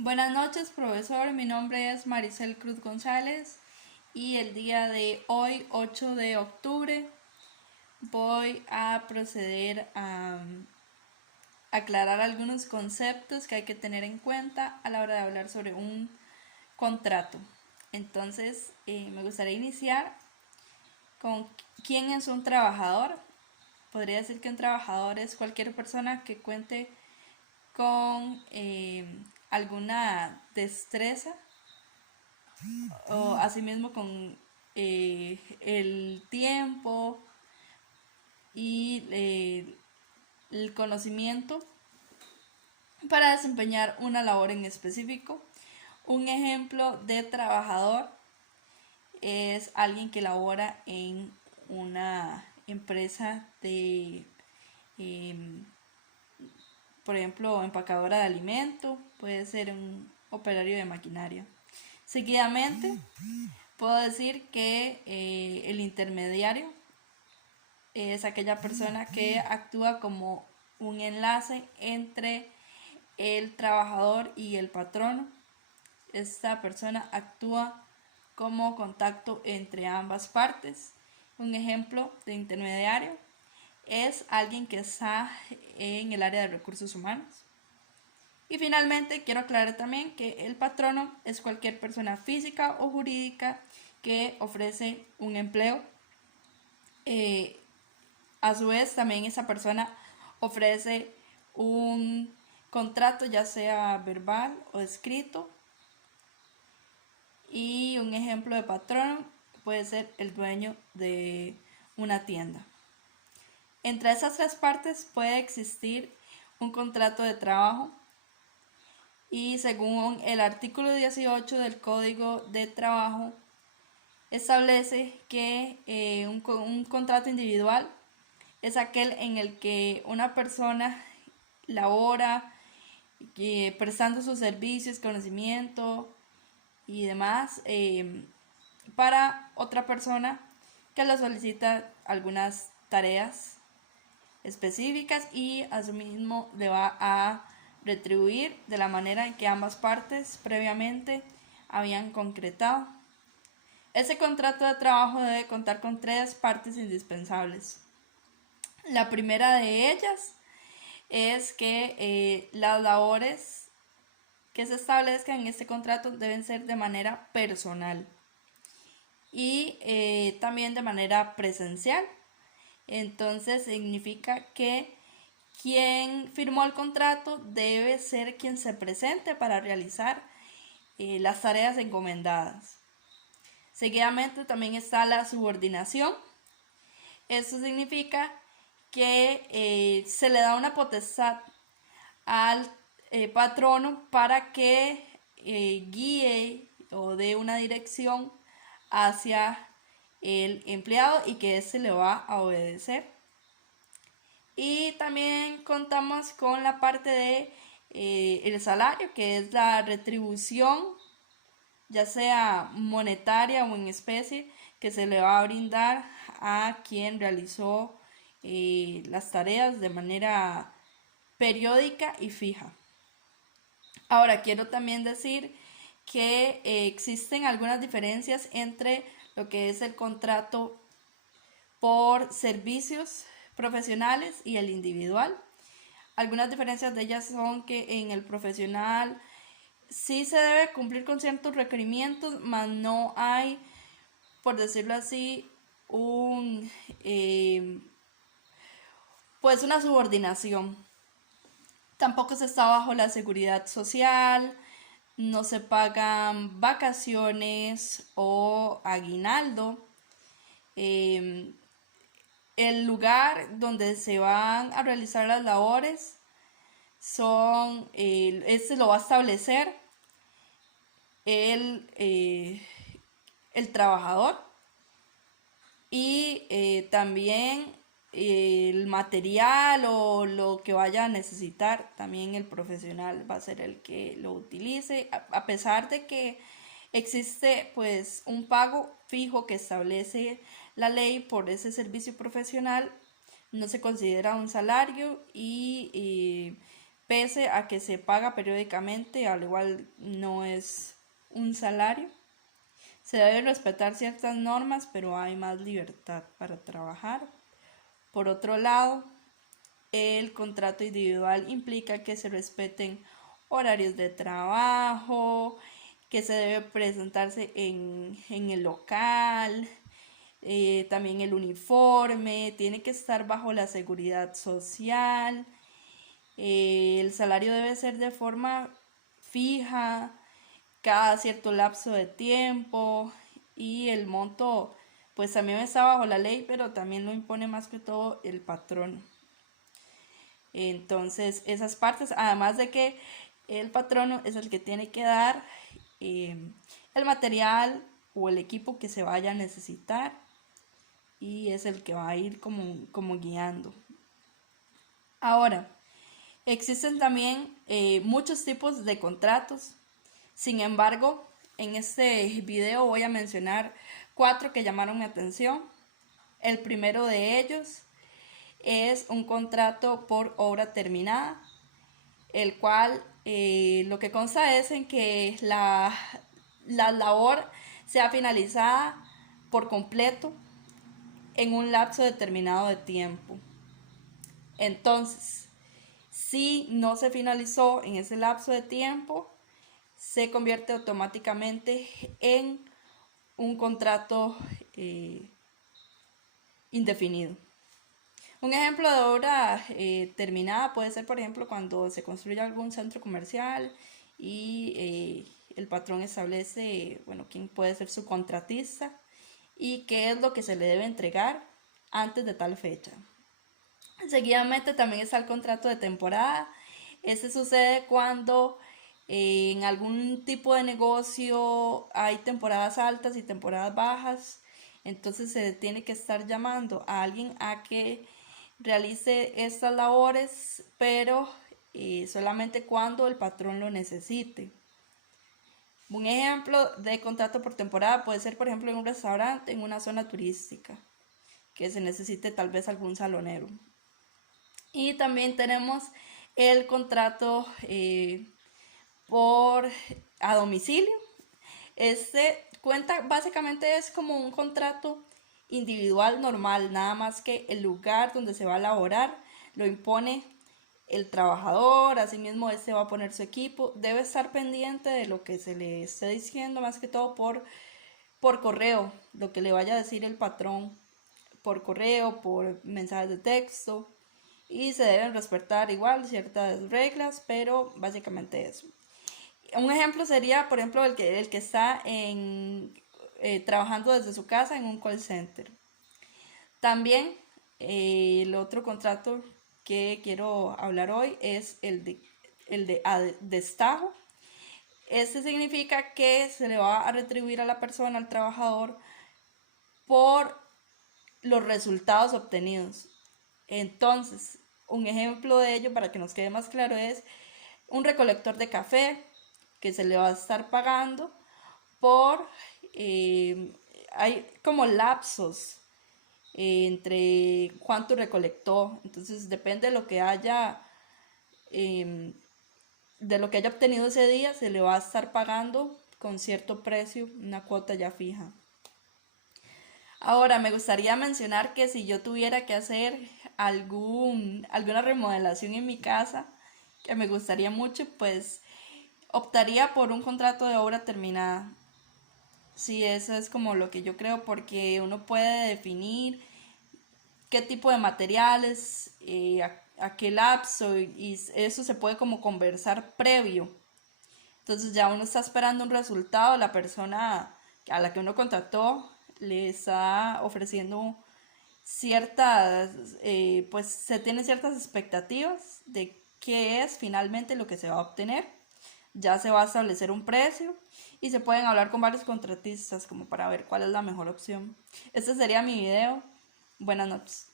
Buenas noches, profesor. Mi nombre es Maricel Cruz González y el día de hoy, 8 de octubre, voy a proceder a aclarar algunos conceptos que hay que tener en cuenta a la hora de hablar sobre un contrato. Entonces, me gustaría iniciar con quién es un trabajador. Podría decir que un trabajador es cualquier persona que cuente con alguna destreza o asimismo con el tiempo y el conocimiento para desempeñar una labor en específico. Un ejemplo de trabajador es alguien que labora en una empresa de, eh, por ejemplo, empacadora de alimento, puede ser un operario de maquinaria. Seguidamente, puedo decir que el intermediario es aquella persona que actúa como un enlace entre el trabajador y el patrono. Esta persona actúa como contacto entre ambas partes. Un ejemplo de intermediario es alguien que está en el área de recursos humanos. Y finalmente quiero aclarar también que el patrono es cualquier persona física o jurídica que ofrece un empleo. A su vez también esa persona ofrece un contrato ya sea verbal o escrito. Y un ejemplo de patrono puede ser el dueño de una tienda. Entre esas tres partes puede existir un contrato de trabajo y según el artículo 18 del Código de Trabajo establece que un contrato individual es aquel en el que una persona labora prestando sus servicios, conocimiento y demás para otra persona que le solicita algunas tareas específicas y a su mismo le va a retribuir de la manera en que ambas partes previamente habían concretado. Ese contrato de trabajo debe contar con tres partes indispensables. La primera de ellas es que las labores que se establezcan en este contrato deben ser de manera personal y también de manera presencial. Entonces significa que quien firmó el contrato debe ser quien se presente para realizar las tareas encomendadas. Seguidamente también está la subordinación. Esto significa que se le da una potestad al patrono para que guíe o dé una dirección hacia el empleado y que éste le va a obedecer. Y también contamos con la parte de el salario, que es la retribución, ya sea monetaria o en especie, que se le va a brindar a quien realizó las tareas de manera periódica y fija. Ahora, quiero también decir que existen algunas diferencias entre lo que es el contrato por servicios profesionales y el individual. Algunas diferencias de ellas son que en el profesional sí se debe cumplir con ciertos requerimientos, mas no hay, por decirlo así, pues una subordinación. Tampoco se está bajo la seguridad social, no se pagan vacaciones o aguinaldo. El lugar donde se van a realizar las labores este lo va a establecer el trabajador y también el material o lo que vaya a necesitar, también el profesional va a ser el que lo utilice, a pesar de que existe pues un pago fijo que establece la ley por ese servicio profesional, no se considera un salario y pese a que se paga periódicamente, al igual no es un salario. Se deben respetar ciertas normas, pero hay más libertad para trabajar. Por otro lado, el contrato individual implica que se respeten horarios de trabajo, que se debe presentarse en el local, también el uniforme, tiene que estar bajo la seguridad social, el salario debe ser de forma fija, cada cierto lapso de tiempo, y el monto pues también está bajo la ley, pero también lo impone más que todo el patrón. Entonces esas partes, además de que el patrono es el que tiene que dar el material o el equipo que se vaya a necesitar, y es el que va a ir como guiando. Ahora, existen también muchos tipos de contratos. Sin embargo, en este video voy a mencionar 4 que llamaron mi atención. El primero de ellos es un contrato por obra terminada, el cual lo que consta es en que la labor sea finalizada por completo en un lapso determinado de tiempo. Entonces, si no se finalizó en ese lapso de tiempo, se convierte automáticamente en un contrato indefinido. Un ejemplo de obra terminada puede ser, por ejemplo, cuando se construye algún centro comercial y el patrón establece, bueno, quién puede ser su contratista y qué es lo que se le debe entregar antes de tal fecha. Seguidamente también está el contrato de temporada. Este sucede cuando en algún tipo de negocio hay temporadas altas y temporadas bajas. Entonces se tiene que estar llamando a alguien a que realice estas labores, pero solamente cuando el patrón lo necesite. Un ejemplo de contrato por temporada puede ser, por ejemplo, en un restaurante, en una zona turística, que se necesite tal vez algún salonero. Y también tenemos el contrato por a domicilio. Este cuenta, básicamente es como un contrato individual normal, nada más que el lugar donde se va a laborar lo impone el trabajador, asimismo este va a poner su equipo, debe estar pendiente de lo que se le esté diciendo, más que todo por correo, lo que le vaya a decir el patrón por correo, por mensajes de texto, y se deben respetar igual ciertas reglas, pero básicamente eso. Un ejemplo sería, por ejemplo, el que está trabajando desde su casa en un call center. También el otro contrato que quiero hablar hoy es el de destajo. Este significa que se le va a retribuir a la persona, al trabajador, por los resultados obtenidos. Entonces, un ejemplo de ello, para que nos quede más claro, es un recolector de café que se le va a estar pagando por, hay como lapsos entre cuánto recolectó. Entonces depende de lo que haya obtenido ese día, se le va a estar pagando con cierto precio, una cuota ya fija. Ahora, me gustaría mencionar que si yo tuviera que hacer alguna remodelación en mi casa, que me gustaría mucho, pues optaría por un contrato de obra terminada. Sí, eso es como lo que yo creo, porque uno puede definir qué tipo de materiales, a qué lapso, y eso se puede como conversar previo. Entonces ya uno está esperando un resultado, la persona a la que uno contrató le está ofreciendo ciertas, pues se tienen ciertas expectativas de qué es finalmente lo que se va a obtener. Ya se va a establecer un precio y se pueden hablar con varios contratistas como para ver cuál es la mejor opción. Este sería mi video. Buenas noches.